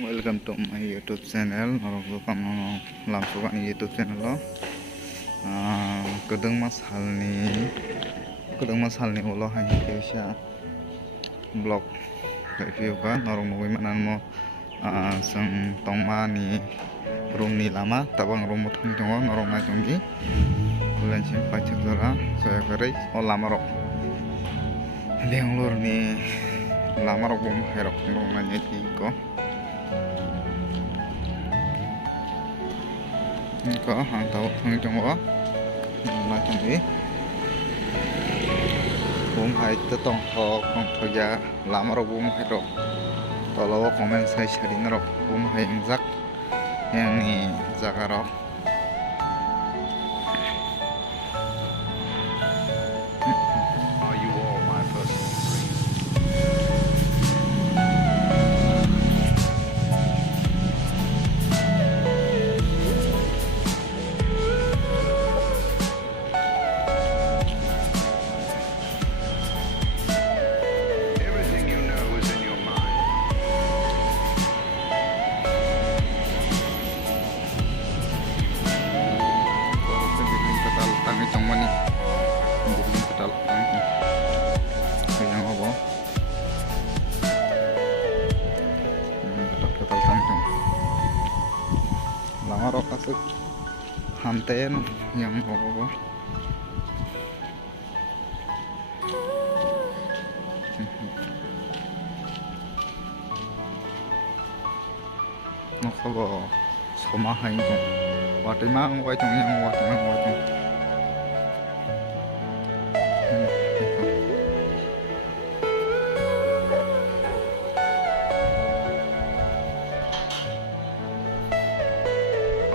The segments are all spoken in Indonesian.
Welcome to my YouTube channel. Narokdo kamu langsung kan YouTube channel lo. Kedeng mas halni ulo hanya kisah blog review kan. Narok mau gimana mau sang tongma ni room ni lama, tabang room mutang jongo narok na jongi. Bulan sing pacak dora, saya keris. Lama rok. Liang lur ni lama rok bom herok room na nyeti ko. Có hàng tàu thang trong đó là trong đấy cũng hay tự tông họ không thời gian làm rồi cũng hay rồi tàu lo comment sai sai đi rồi cũng hay rắc yang ni rắc rồi Are you all my personal dreams? Everything you know is in your mind. kalau sendiri total tangi trong mana sendiri total tangi yang apa total tangi trong lama rok asuk hanten yang apa nó có bộ số má hành trong và trái má quay trong nhau quay trong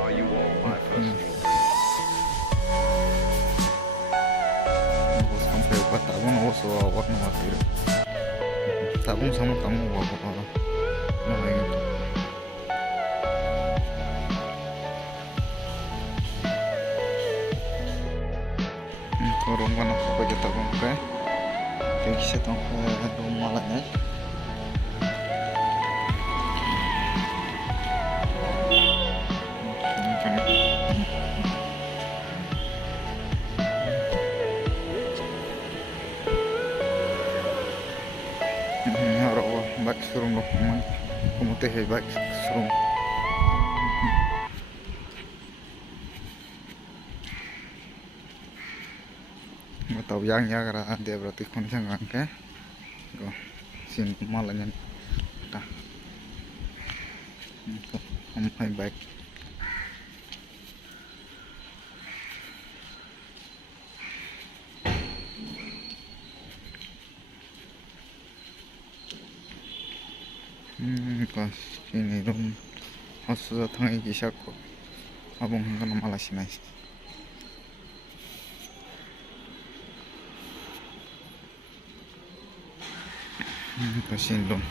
Are you all my personal dreams? nó sampai buat tabung nó số awak nó mati tabung sama kamu apa apa nó yang itu orang kan apa aja tabung kayak kisah tentang rumah lainnya orang baik suruh loh kamu teh baik suruh nggak tahu yang ya karena dia berarti kondisi nggak kayak go sin malahnya dah kamu baik pas ini rum harus datang lagi siapa abang kan malah sih nice pas ini rum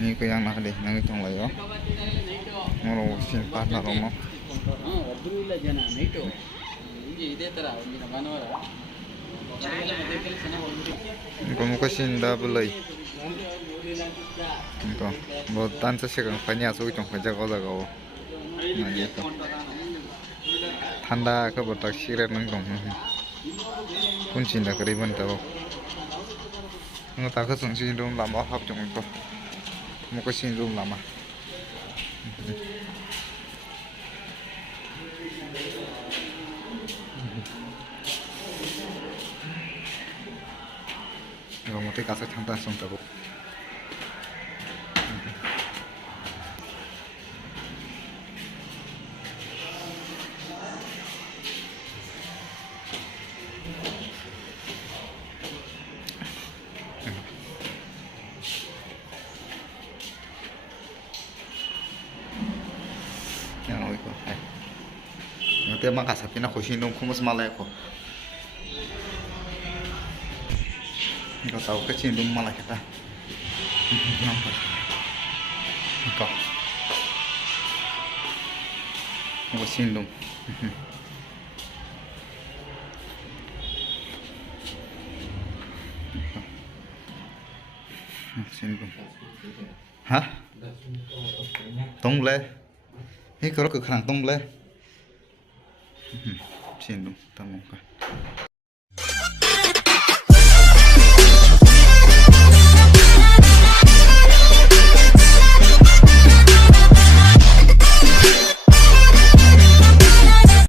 ini ke yang nak deh nang itu lah ya mau simpan lah romo ಒಬ್ಬರು ಇಲ್ಲ ಜನ ನೈಟು ಹೀಗೆ ಇದೇ ಥರ ಒಂದಿನ ಭಾನುವಾರ kamu kesini dah belai itu buat tansa sih kan banyak suku cuma jaga jaga nah gitu tanda ke bertak sirat neng dong kunci dah keriban tahu nggak tahu kesini dong lama hap cuma itu mau kesini dong lama kamu teh kasih cantik langsung tahu yang itu nanti emang kasih pina kucing dong kumus malah kok nggak tahu kecil malah kita nampak kok kucing dong xin luôn hả tung lên cái có cực khả năng tung lên xin luôn tao một cái